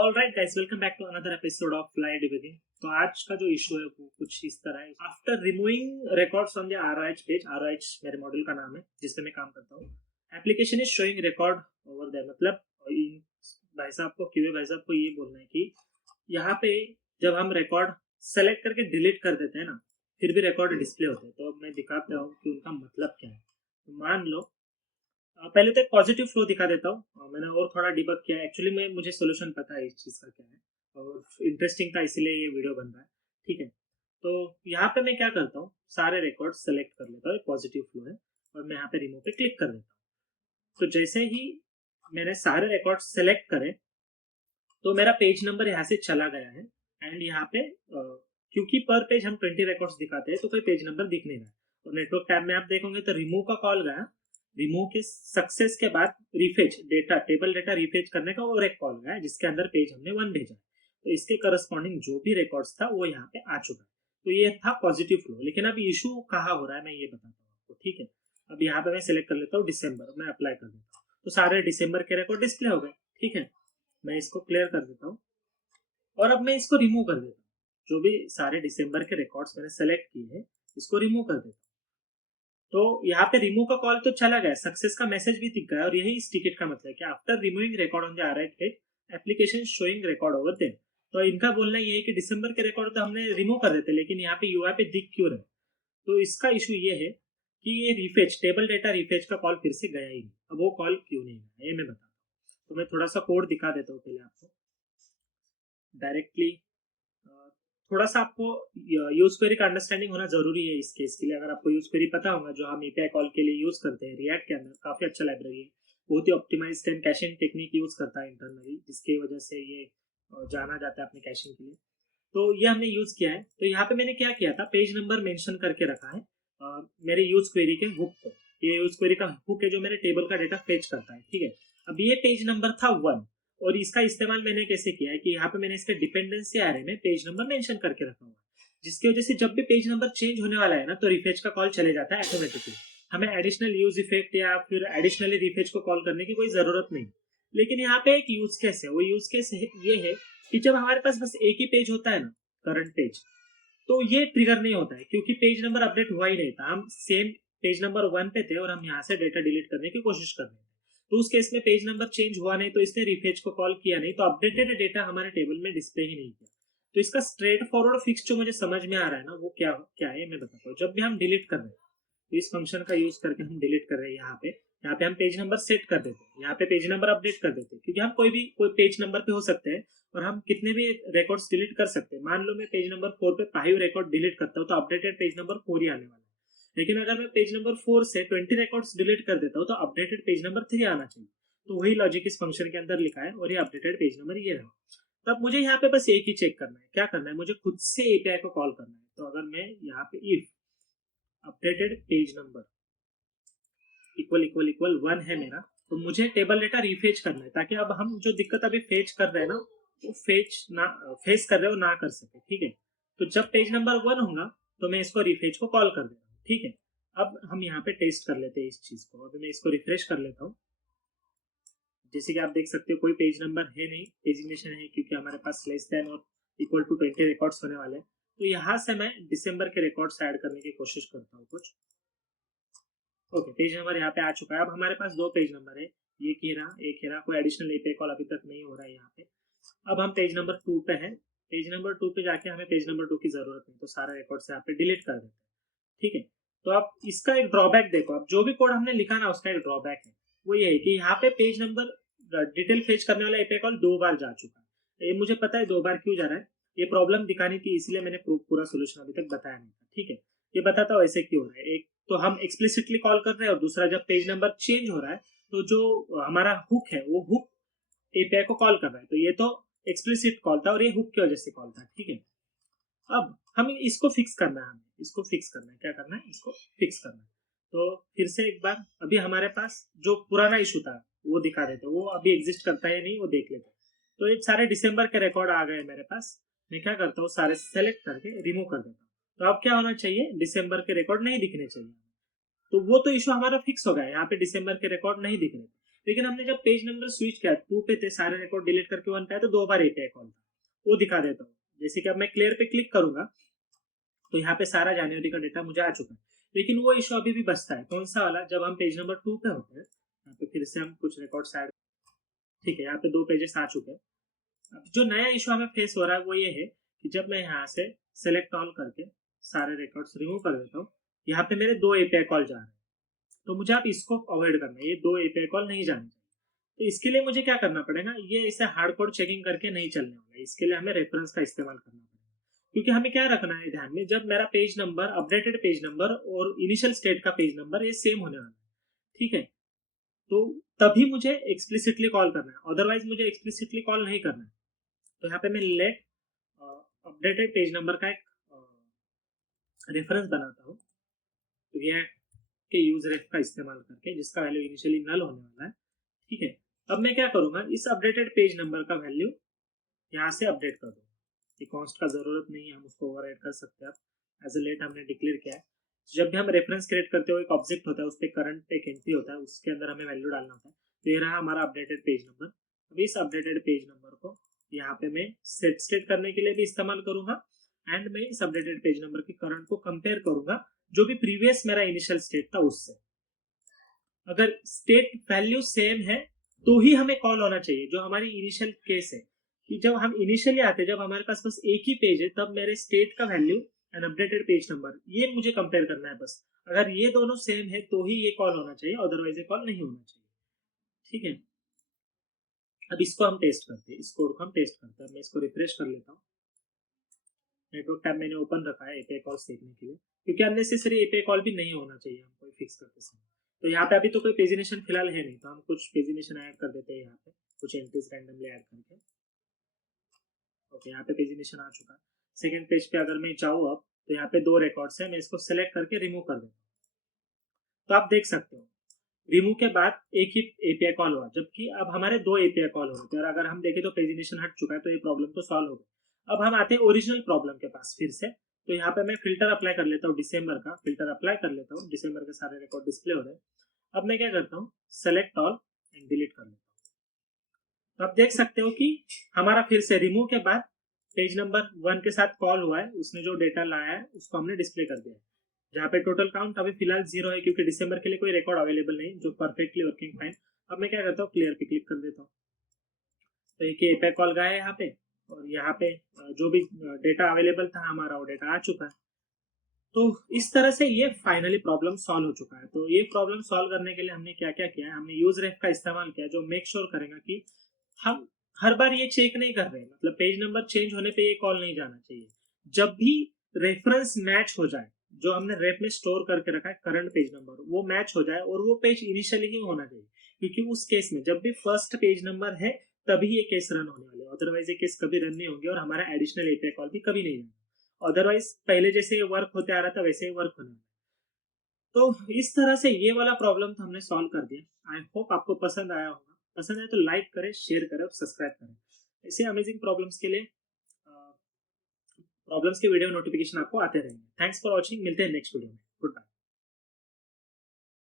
Alright guys, welcome back to another episode of fly debugging. तो आज का जो इशू है वो कुछ इस तरह है। After removing records from the ROH page, ROH मेरे मॉड्यूल का नाम है जिसपे मैं काम करता हूँ, application is showing record over there. मतलब भाई साहब को, क्यूए भाई साहब को ये बोलना है कि यहाँ पे जब हम रिकॉर्ड सेलेक्ट करके डिलीट कर देते हैं ना, फिर भी रिकॉर्ड डिस्प्ले होते हैं। तो मैं दिखाता हूँ कि उनका मतलब क्या है। तो मान लो पहले तो एक पॉजिटिव फ्लो दिखा देता हूँ। मैंने और थोड़ा डिबग किया। एक्चुअली में मुझे सोल्यूशन पता है इस चीज़ का क्या है और इंटरेस्टिंग था, इसीलिए ये वीडियो बन रहा है। ठीक है, तो यहाँ पे मैं क्या करता हूँ, सारे रिकॉर्ड सेलेक्ट कर लेता हूँ, एक पॉजिटिव फ्लो है, और मैं यहाँ पे रिमूव पे क्लिक कर देता हूँ। तो जैसे ही मैंने सारे रिकॉर्ड सेलेक्ट करे तो मेरा पेज नंबर यहाँ से चला गया है। एंड यहाँ पे क्योंकि पर पेज हम 20 रिकॉर्ड्स दिखाते हैं तो कोई पेज नंबर दिख नहीं रहा है। और नेटवर्क टैब में आप देखोगे तो रिमूव का कॉल गया। रिमूव के सक्सेस के बाद रिफेच डेटा, टेबल डेटा रिफेच करने का और एक कॉल गया जिसके अंदर पेज हमने 1 भेजा। तो इसके करस्पॉन्डिंग जो भी रिकॉर्ड्स था वो यहाँ पे आ चुका है। तो ये था पॉजिटिव फ्लो। लेकिन अब इशू कहाँ हो रहा है मैं ये बताता हूँ आपको। ठीक है, अब यहाँ पे मैं सिलेक्ट कर लेता हूँ दिसंबर, मैं अप्लाई कर देता हूँ तो सारे दिसंबर के रिकॉर्ड डिस्प्ले हो गए। ठीक है, मैं इसको क्लियर कर देता हूँ और अब मैं इसको रिमूव कर देता हूँ। जो भी सारे दिसंबर के रिकॉर्ड्स मैंने सेलेक्ट किए हैं इसको रिमूव कर देता हूँ। तो यहाँ पे रिमूव का कॉल तो चला गया, सक्सेस का मैसेज भी दिख गया, और यही इस टिकट का मतलब है कि after removing record on the right page, application showing record over there. तो इनका बोलना ये है कि दिसंबर के रिकॉर्ड तो हमने रिमूव कर देते, लेकिन यहाँ पे यूआई पे दिख क्यों रहे। तो इसका इशू ये है कि ये रिफेच, टेबल डेटा रिफेच का कॉल फिर से गया ही नहीं। अब वो कॉल क्यों नहीं गया ये मैं बताता हूँ। तो मैं थोड़ा सा कोड दिखा देता हूँ पहले आपको डायरेक्टली। थोड़ा सा आपको यूज क्वेरी का अंडरस्टैंडिंग होना जरूरी है इस केस के लिए। अगर आपको यूज क्वेरी पता होगा, जो हम एपीआई कॉल के लिए यूज करते हैं रिएक्ट के अंदर, काफी अच्छा लाइब्रेरी है, बहुत ही optimized and caching technique use करता है इंटरनली, जिसकी वजह से ये जाना जाता है अपने कैशिंग के लिए। तो ये हमने यूज किया है। तो यहाँ पे मैंने क्या किया था, पेज नंबर मेंशन करके रखा है मेरे यूज क्वेरी के हुक को। ये यूज क्वेरी का हुक है जो मेरे टेबल का डेटा फेच करता है। ठीक है, अब ये पेज नंबर था 1, और इसका इस्तेमाल मैंने कैसे किया है कि यहाँ पे मैंने इसके डिपेंडेंसी एरे में पेज नंबर मेंशन करके रखा हुआ है, जिसकी वजह से जब भी पेज नंबर चेंज होने वाला है ना तो रिफेच का कॉल चले जाता है ऑटोमेटिकली। हमें एडिशनल यूज इफेक्ट या फिर एडिशनली रिफेच को कॉल करने की कोई जरूरत नहीं। लेकिन यहाँ पे एक यूज केस है, वो यूज केस ये है कि जब हमारे पास बस एक ही पेज होता है ना, करंट पेज, तो ये ट्रिगर नहीं होता है क्योंकि पेज नंबर अपडेट हुआ ही नहीं था। हम सेम पेज नंबर 1 पे थे और हम यहाँ से डेटा डिलीट करने की कोशिश कर रहे थे। तो उस केस में पेज नंबर चेंज हुआ नहीं तो इसने रिफेच को कॉल किया नहीं, तो अपडेटेड डेटा हमारे टेबल में डिस्प्ले ही नहीं किया। तो इसका स्ट्रेट फॉरवर्ड फिक्स जो मुझे समझ में आ रहा है ना, वो क्या क्या है मैं बताता हूँ। जब भी हम डिलीट कर रहे हैं तो इस फंक्शन का यूज करके हम डिलीट कर रहे हैं। यहाँ पे हम पेज नंबर सेट कर देते हैं, यहाँ पे पेज नंबर अपडेट कर देते हैं, क्योंकि हम कोई पेज नंबर पे हो सकते हैं और हम कितने भी रिकॉर्ड्स डिलीट कर सकते हैं। मान लो मैं पेज नंबर 4 पे 5 रिकॉर्ड डिलीट करता हूँ तो अपडेटेड पेज नंबर 4 ही आने वाला है। लेकिन अगर मैं पेज नंबर 4 से 20 रिकॉर्ड्स डिलीट कर देता हूँ तो अपडेटेड पेज नंबर 3 आना चाहिए। तो वही लॉजिक इस फंक्शन के अंदर लिखा है और ये अपडेटेड पेज नंबर ये रहा। तब मुझे यहाँ पे बस एक ही चेक करना है, क्या करना है, मुझे खुद से एपीआई को कॉल करना है। तो अगर मैं यहाँ पे if updated page number equal equal equal 1 है मेरा, तो मुझे टेबल डेटा रिफेच करना है, ताकि अब हम जो दिक्कत अभी फेच कर रहे हैं ना, वो फेस कर रहे हो ना कर सके। ठीक है, तो जब पेज नंबर 1 होगा तो मैं इसको रिफेच को कॉल कर देता हूँ। ठीक है, अब हम यहाँ पे टेस्ट कर लेते हैं इस चीज को। अभी मैं इसको रिफ्रेश कर लेता हूँ। जैसे कि आप देख सकते हो कोई पेज नंबर है नहीं, डेजिग्नेशन है क्योंकि हमारे पास लेस देन और इक्वल टू 20 रिकॉर्ड्स होने वाले हैं। तो यहाँ से मैं दिसंबर के रिकॉर्ड्स ऐड करने की कोशिश करता हूँ कुछ। ओके, पेज नंबर यहाँ पे आ चुका है। अब हमारे पास 2 पेज नंबर है, ये एक हेरा, कोई एडिशनल एपीआई कॉल अभी तक नहीं हो रहा है यहाँ पे। अब हम पेज नंबर 2 पे हैं। पेज नंबर 2 पे जाके हमें पेज नंबर 2 की जरूरत नहीं, तो सारा रिकॉर्ड से यहाँ पे डिलीट कर देते हैं। ठीक है, तो आप इसका एक ड्रॉबैक देखो। अब जो भी कोड हमने लिखा ना उसका एक ड्रॉबैक है, वो ये है कि यहाँ पे पेज नंबर डिटेल फेच करने वाला एपीआई कॉल 2 बार जा चुका है। ये मुझे पता है 2 बार क्यों जा रहा है, ये प्रॉब्लम दिखानी थी, इसलिए मैंने पूरा सोल्यूशन अभी तक बताया नहीं था। ठीक है, ये बताता हूँ ऐसे क्यों हो रहा है। एक तो हम एक्सप्लिसिटली कॉल कर रहे हैं, और दूसरा जब पेज नंबर चेंज हो रहा है तो जो हमारा हुक है वो हुक एपीआई को कॉल कर रहा है। तो ये तो एक्सप्लिसिट कॉल था और ये हुक की वजह से कॉल था। ठीक है, अब हम इसको फिक्स करना है, हमें इसको फिक्स करना है। क्या करना है, इसको फिक्स करना है। तो फिर से एक बार, अभी हमारे पास जो पुराना इशू था वो दिखा देते, वो अभी एग्जिस्ट करता है नहीं वो देख लेते। तो ये सारे दिसंबर के रिकॉर्ड आ गए मेरे पास। मैं क्या करता हूँ, सारे सेलेक्ट करके रिमूव कर देता हूँ। तो अब क्या होना चाहिए, दिसंबर के रिकॉर्ड नहीं दिखने चाहिए। तो वो तो इशू हमारा फिक्स हो गया, यहाँ पे दिसंबर के रिकॉर्ड नहीं दिख रहे। लेकिन हमने जब पेज नंबर स्विच किया 2 पे थे, सारे रिकॉर्ड डिलीट करके 1 पे आया, तो 2 बार एपीआई कॉल था। वो दिखा देता हूँ। जैसे कि अब मैं क्लियर पे क्लिक करूंगा तो यहाँ पे सारा जनवरी का डेटा मुझे आ चुका है, लेकिन वो इशू अभी भी बचता है। कौन सा वाला? जब हम पेज नंबर 2 पे होते हैं, यहाँ पे फिर से हम कुछ रिकॉर्ड्स ऐड, ठीक है, यहाँ पे 2 पेजेस आ चुके हैं। अब जो नया इशू हमें फेस हो रहा है वो ये है कि जब मैं यहाँ से सेलेक्ट ऑल करके सारे रिकॉर्ड्स रिमूव कर देता हूँ, यहाँ पे मेरे 2 एपीआई कॉल जा रहे हैं। तो मुझे आप इसको अवॉइड करना है, ये 2 एपीआई कॉल नहीं जाने चाहिए। तो इसके लिए मुझे क्या करना पड़ेगा? ये इसे हार्ड कोड चेकिंग करके नहीं चलने वाला, इसके लिए हमें रेफरेंस का इस्तेमाल करना पड़ेगा। क्योंकि हमें क्या रखना है ध्यान में, जब मेरा page number, updated page number और इनिशियल स्टेट का पेज नंबर ये सेम होने वाला है, ठीक है, तो तभी मुझे एक्सप्लिसिटली कॉल करना है, अदरवाइज मुझे एक्सप्लिसिटली कॉल नहीं करना है। तो यहाँ पे मैं लेट अपडेटेड पेज नंबर का एक रेफरेंस बनाता हूँ रिएक्ट के यूज रेफ का इस्तेमाल करके, जिसका वैल्यू इनिशियली नल होने वाला है, ठीक है। अब मैं क्या करूंगा, इस अपडेटेड पेज नंबर का वैल्यू यहाँ से अपडेट कर दूंगा। कॉन्स्ट का जरूरत नहीं है, हम उसको ओवरराइड कर सकते हैं। एज ए लेट हमने डिक्लेयर किया है। जब भी हम रेफरेंस क्रिएट करते हो, एक ऑब्जेक्ट होता है, उस पर करंट एक एंट्री होता है, उसके अंदर हमें वैल्यू डालना होता है। तो ये रहा हमारा अपडेटेड पेज नंबर। अब इस अपडेटेड पेज नंबर को यहाँ पे मैं सेट स्टेट करने के लिए भी इस्तेमाल करूंगा, एंड मैं इस अपडेटेड पेज नंबर के करंट को कंपेयर करूंगा जो भी प्रीवियस मेरा इनिशियल स्टेट था उससे। अगर स्टेट वैल्यू सेम है तो ही हमें कॉल होना चाहिए, जो हमारी इनिशियल केस है कि जब हम इनिशियली आते हैं, जब हमारे पास बस एक ही पेज है, तब मेरे स्टेट का value and updated page number ये मुझे कंपेयर करना है बस। अगर ये दोनों सेम है तो ही ये कॉल होना चाहिए, अदरवाइज ये कॉल नहीं होना चाहिए, ठीक है। अब इसको हम टेस्ट करते हैं, इस कोड को हम टेस्ट करते हैं। मैं इसको रिफ्रेश कर लेता हूँ। नेटवर्क टैब मैंने ओपन रखा है एपीआई कॉल देखने के लिए, क्योंकि अननेसेसरी एपीआई कॉल भी नहीं होना चाहिए हमको फिक्स करते समय। तो यहाँ पे अभी तो कोई पेजिनेशन फिलहाल है नहीं, तो हम कुछ पेजिनेशन ऐड कर देते हैं यहाँ पे, कुछ एंट्रीज रैंडमली ऐड करके। ओके, यहाँ पे पेजिनेशन आ चुका है। सेकंड पेज पे अगर मैं चाहूँ अब, तो यहाँ पे 2 रिकॉर्ड्स है, मैं इसको सेलेक्ट करके रिमूव कर देता हूँ। तो आप देख सकते हो रिमूव के बाद एक ही एपीआई कॉल हुआ, जबकि अब हमारे 2 एपीआई कॉल हो रहे थे। और अगर हम देखें तो पेजिनेशन हट चुका है, तो ये प्रॉब्लम तो सॉल्व हो गई। अब हम आते हैं ओरिजिनल प्रॉब्लम के पास फिर से। तो यहाँ पे मैं फिल्टर अप्लाई कर लेता हूँ, डिसम्बर का फिल्टर अप्लाई कर लेता हूँ। डिसम्बर के सारे रिकॉर्ड डिस्प्ले हो रहे हैं। अब मैं क्या करता हूँ, सेलेक्ट ऑल एंड डिलीट कर लेता हूँ। तो आप देख सकते हो कि हमारा फिर से रिमूव के बाद पेज नंबर 1 के साथ कॉल हुआ है, उसने जो डेटा लाया है उसको हमने डिस्प्ले कर दिया है। जहाँ पे टोटल काउंट अभी फिलहाल 0 है, क्योंकि दिसंबर के लिए कोई रिकॉर्ड अवेलेबल नहीं, जो परफेक्टली वर्किंग फाइन। अब मैं क्या करता हूँ, क्लियर पे क्लिक कर देता हूँ। तो एक एपीआई कॉल गया है यहाँ पे, और यहाँ पे जो भी डेटा अवेलेबल था हमारा, वो डेटा आ चुका है। तो इस तरह से ये फाइनली प्रॉब्लम सॉल्व हो चुका है। तो ये प्रॉब्लम सॉल्व करने के लिए हमने क्या क्या किया है, हमने यूज रेफ का इस्तेमाल किया, जो मेक श्योर करेगा कि हम हर बार ये चेक नहीं कर रहे हैं, मतलब पेज नंबर चेंज होने पे ये कॉल नहीं जाना चाहिए। जब भी रेफरेंस मैच हो जाए, जो हमने रेफ में स्टोर करके रखा है करंट पेज नंबर, वो मैच हो जाए, और वो पेज इनिशियली ही होना चाहिए, क्योंकि उस केस में जब भी फर्स्ट पेज नंबर है तभी ये केस रन होने वाले, अदरवाइज ये केस कभी रन नहीं होंगे और हमारा एडिशनल एपीआई कॉल भी कभी नहीं जाएगा। अदरवाइज पहले जैसे ये वर्क होते आ रहा था वैसे ही वर्क होना है। तो इस तरह से ये वाला प्रॉब्लम तो हमने सॉल्व कर दिया। आई होप आपको पसंद आया होगा। पसंद आए तो लाइक करें, शेयर करें और सब्सक्राइब करें। ऐसे अमेजिंग प्रॉब्लम्स के लिए प्रॉब्लम्स के वीडियो नोटिफिकेशन आपको आते रहेंगे। थैंक्स फॉर वॉचिंग, मिलते हैं नेक्स्ट वीडियो में। Good bye.